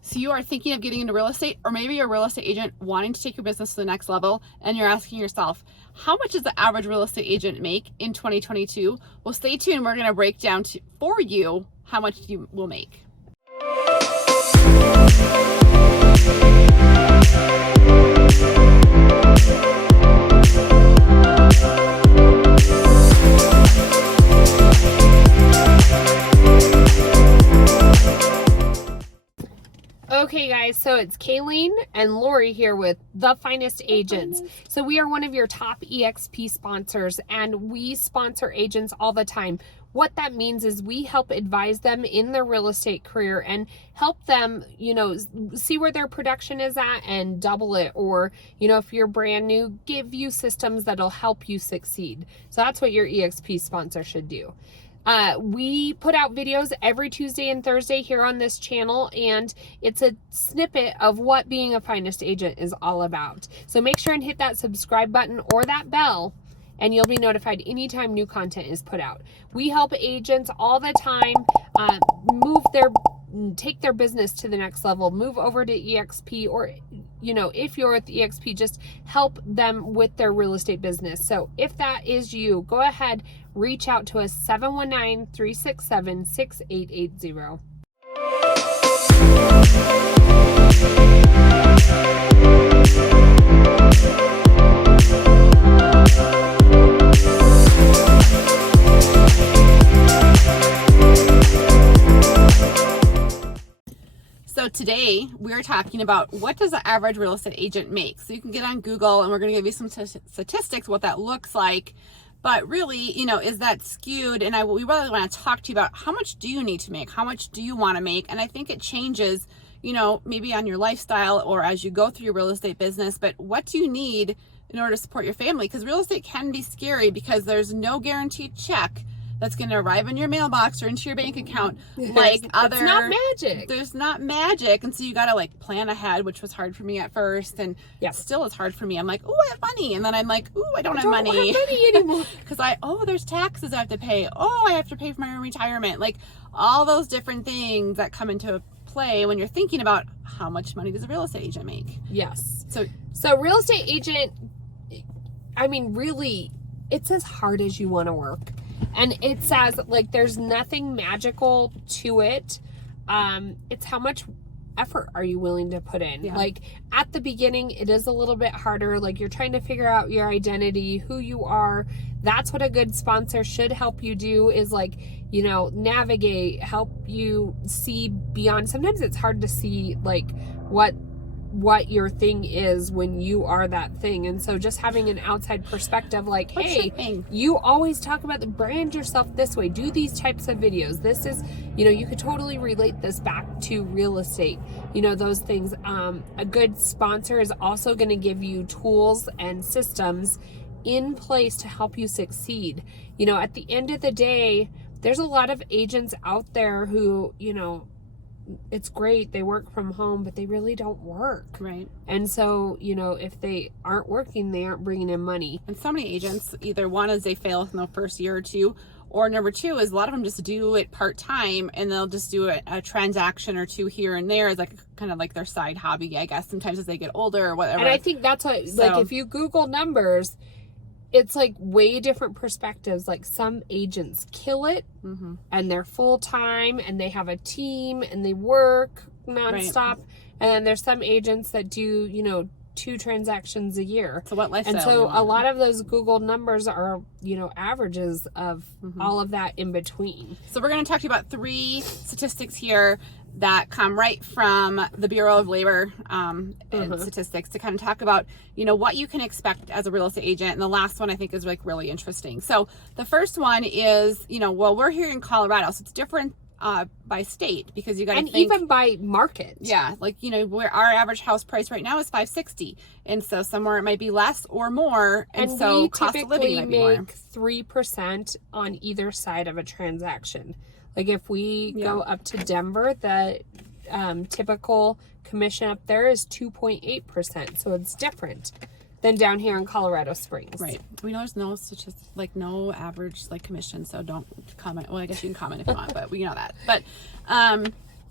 So you are thinking of getting into real estate, or maybe you're a real estate agent wanting to take your business to the next level, and you're asking yourself, how much does the average real estate agent make in 2022? Well, stay tuned. We're going to break down for you how much you will make. Okay guys, so it's Kayleen and Lori here with The Finest Agents. So we are one of your top EXP sponsors, and we sponsor agents all the time. What that means is we help advise them in their real estate career and help them, see where their production is at and double it. Or, if you're brand new, give you systems that'll help you succeed. So that's what your EXP sponsor should do. We put out videos every Tuesday and Thursday here on this channel, and it's a snippet of what being a Finest agent is all about. So make sure and hit that subscribe button or that bell, and you'll be notified anytime new content is put out. We help agents all the time take their business to the next level, move over to EXP, or if you're with EXP, just help them with their real estate business. So if that is you, go ahead, reach out to us, 719-367-6880. So today we're talking about what does the average real estate agent make. So you can get on Google and we're going to give you some statistics, what that looks like. But really, is that skewed? And we really want to talk to you about how much do you need to make? How much do you want to make? And I think it changes, maybe on your lifestyle or as you go through your real estate business. But what do you need in order to support your family? Because real estate can be scary because there's no guaranteed check that's going to arrive in your mailbox or into your bank account like other. It's not magic. There's not magic, and so you got to plan ahead, which was hard for me at first, and still is hard for me. I'm like, oh, I have money, and then I'm like, oh, I don't have money anymore because there's taxes I have to pay. Oh, I have to pay for my retirement. Like all those different things that come into play when you're thinking about how much money does a real estate agent make. Yes. So real estate agent, really, it's as hard as you want to work. And it says, there's nothing magical to it. It's how much effort are you willing to put in? Yeah. At the beginning, it is a little bit harder. You're trying to figure out your identity, who you are. That's what a good sponsor should help you do is navigate, help you see beyond. Sometimes it's hard to see what your thing is when you are that thing. And so just having an outside perspective hey, you always talk about brand yourself this way, do these types of videos, this is you could totally relate this back to real estate, those things. A good sponsor is also going to give you tools and systems in place to help you succeed. At the end of the day, there's a lot of agents out there who it's great, they work from home, but they really don't work. Right. And so, if they aren't working, they aren't bringing in money. And so many agents, either one is they fail in the first year or two, or number two is a lot of them just do it part-time and they'll just do a transaction or two here and there as kind of their side hobby, I guess, sometimes as they get older or whatever. And I think that's what, if you Google numbers, it's way different perspectives. Some agents kill it and they're full-time and they have a team and they work nonstop. Right. And then there's some agents that do, 2 transactions a year. So what lifestyle? And so a lot of those Google numbers are, averages of all of that in between. So we're going to talk to you about 3 statistics here that come right from the Bureau of Labor and Statistics to kind of talk about, what you can expect as a real estate agent. And the last one I think is really interesting. So the first one is, we're here in Colorado, so it's different by state because you got to think. And even by market. Yeah. Where our average house price right now is $560. And so somewhere it might be less or more. And so we cost of living might be more. Make 3% on either side of a transaction. If we go up to Denver, the typical commission up there is 2.8%. So it's different than down here in Colorado Springs. Right. We know there's no such as no average commission, so don't comment. Well, I guess you can comment if you want, but we know that. But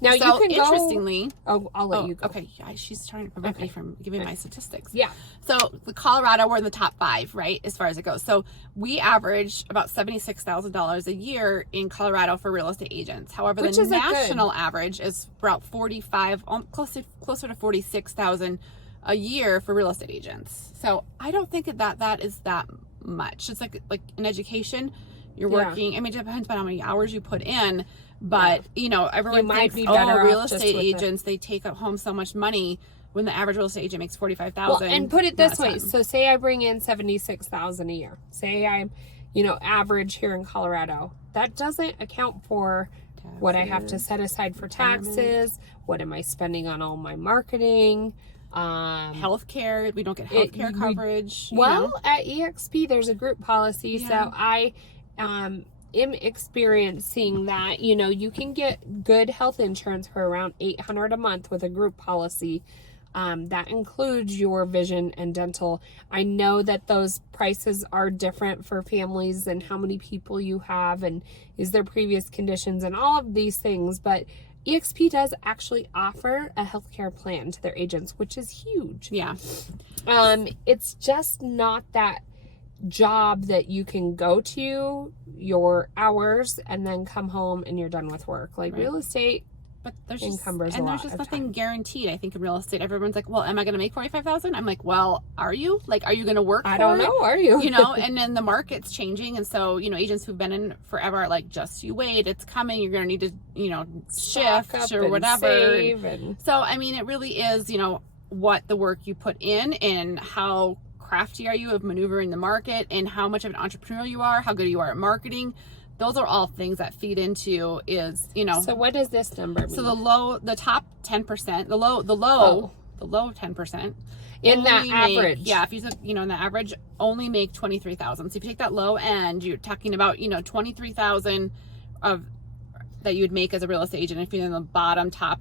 Now So you can go. interestingly, Oh, I'll let you go. okay, yeah, she's trying to prevent me from giving my statistics. Yeah. So the Colorado, we're in the top 5, right, as far as it goes. So we average about $76,000 a year in Colorado for real estate agents. However, Which the is a good- national average is about 45, closer to 46,000 a year for real estate agents. So I don't think that is that much. It's like in education, you're Yeah. working. I mean, it depends on how many hours you put in. But you know, everyone might thinks, be better real off just estate with agents they take home so much money when the average real estate agent makes $45,000. Well, and put it this way. Not a ton. So say I bring in 76,000 a year. Say I'm, average here in Colorado. That doesn't account for what I have to set aside for taxes. What am I spending on all my marketing? Healthcare, we don't get healthcare coverage. you Well, know? at EXP, there's a group policy. So Yeah. I am experiencing that, you can get good health insurance for around $800 a month with a group policy. That includes your vision and dental. I know that those prices are different for families and how many people you have and is there previous conditions and all of these things. But EXP does actually offer a healthcare plan to their agents, which is huge. Yeah. It's just not that job that you can go to your hours and then come home and you're done with work. Like real estate, But there's encumbers a lot just of nothing time. guaranteed. I think in real estate, everyone's like, "Well, am I going to make 45,000?" I'm like, "Well, are you? Like, are you going to work?" I for don't it?" know. Are you? And then the market's changing, and so agents who've been in forever are like, "Just you wait, it's coming. You're going to need to Stock shift up or and whatever." save and- So I mean, it really is what the work you put in and how crafty are you of maneuvering the market and how much of an entrepreneur you are, how good you are at marketing. Those are all things that feed into is So what does this number mean? so the top 10%, the low 10% In that only make- average. yeah, if you took, in the average only make 23,000. So if you take that low end, you're talking about 23,000 of that you'd make as a real estate agent if you're in the bottom 10%.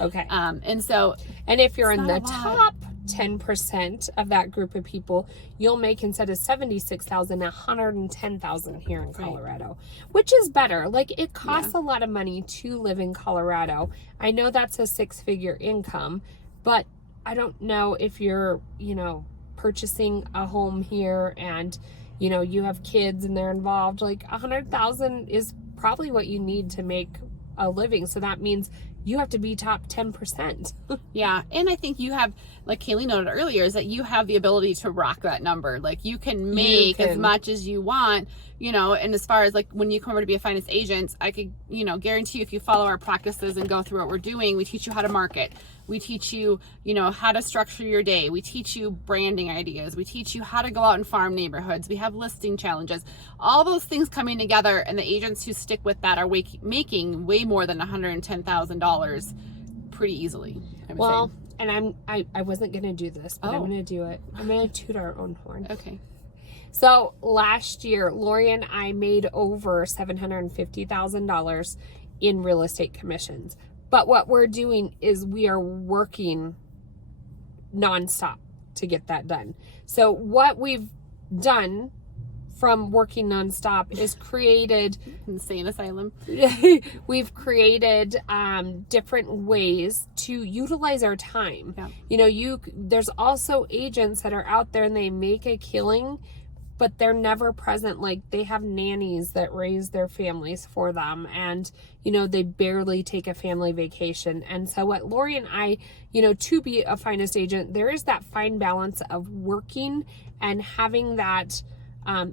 Okay. And so And if you're it's in the not a lot. top 10% of that group of people, you'll make instead of 76,000, 110,000 here in Colorado, which is better. Like it costs a lot of money to live in Colorado. I know that's a 6-figure income, but I don't know if you're, purchasing a home here and, you have kids and they're involved. Like 100,000 is probably what you need to make a living. So that means you have to be top 10%. yeah, and I think you have, like Kaylee noted earlier, is that you have the ability to rock that number. Like you can make as much as you want, and as far as like when you come over to be a finance agent, I could, guarantee you if you follow our practices and go through what we're doing, we teach you how to market. We teach you, how to structure your day. We teach you branding ideas. We teach you how to go out and farm neighborhoods. We have listing challenges. All those things coming together, and the agents who stick with that are making way more than $110,000 pretty easily. I would Well, say. and I wasn't gonna do this, but I'm gonna do it. I'm gonna toot our own horn. Okay. So last year, Lori and I made over $750,000 in real estate commissions. But what we're doing is we are working nonstop to get that done. So what we've done from working nonstop is created Insane asylum. we've created different ways to utilize our time. Yeah. There's also agents that are out there and they make a killing, but they're never present. Like they have nannies that raise their families for them, and they barely take a family vacation. And so what Lori and I, to be a finest agent, there is that fine balance of working and having that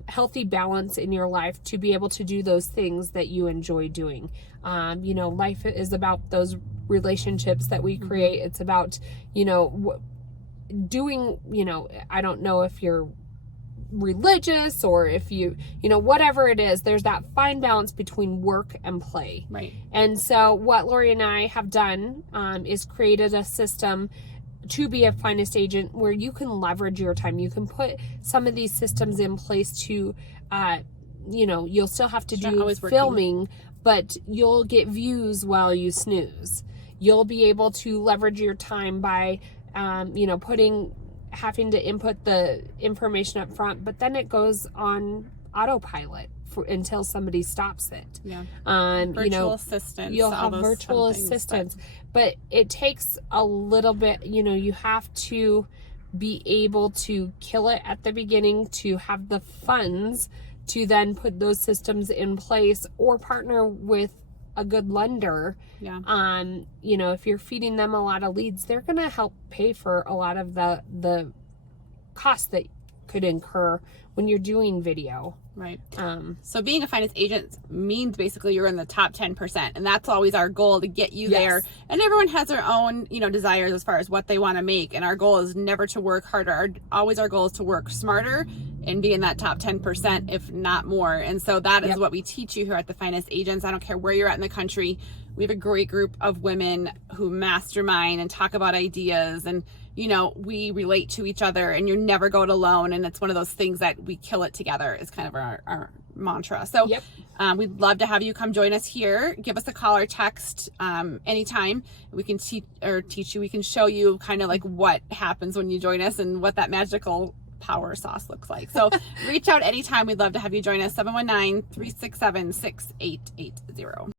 healthy balance in your life to be able to do those things that you enjoy doing. Life is about those relationships that we create. It's about, doing, I don't know if you're religious or if you whatever it is, there's that fine balance between work and play. Right. And so what Lori and I have done is created a system to be a finest agent where you can leverage your time. You can put some of these systems in place to you'll still have to do filming, but you'll get views while you snooze. You'll be able to leverage your time by having to input the information up front, but then it goes on autopilot until somebody stops it. Yeah. You Virtual know, assistants. you'll all have those virtual fun things, assistants, but it takes a little bit, you know, you have to be able to kill it at the beginning to have the funds to then put those systems in place, or partner with a good lender. Yeah. You know, if you're feeding them a lot of leads, they're going to help pay for a lot of the costs that could incur when you're doing video. Right. So being a finance agent means basically you're in the top 10%, and that's always our goal, to get you there. And everyone has their own, you know, desires as far as what they want to make. And our goal is never to work harder. Always our goal is to work smarter and be in that top 10%, if not more. And so that is what we teach you here at the Finest Agents. I don't care where you're at in the country. We have a great group of women who mastermind and talk about ideas, and you know, we relate to each other, and you never go it alone. And it's one of those things that we kill it together is kind of our mantra. So we'd love to have you come join us here. Give us a call or text anytime. We can teach you. We can show you kind of like what happens when you join us and what that magical power sauce looks like. So reach out anytime. We'd love to have you join us. 719-367-6880.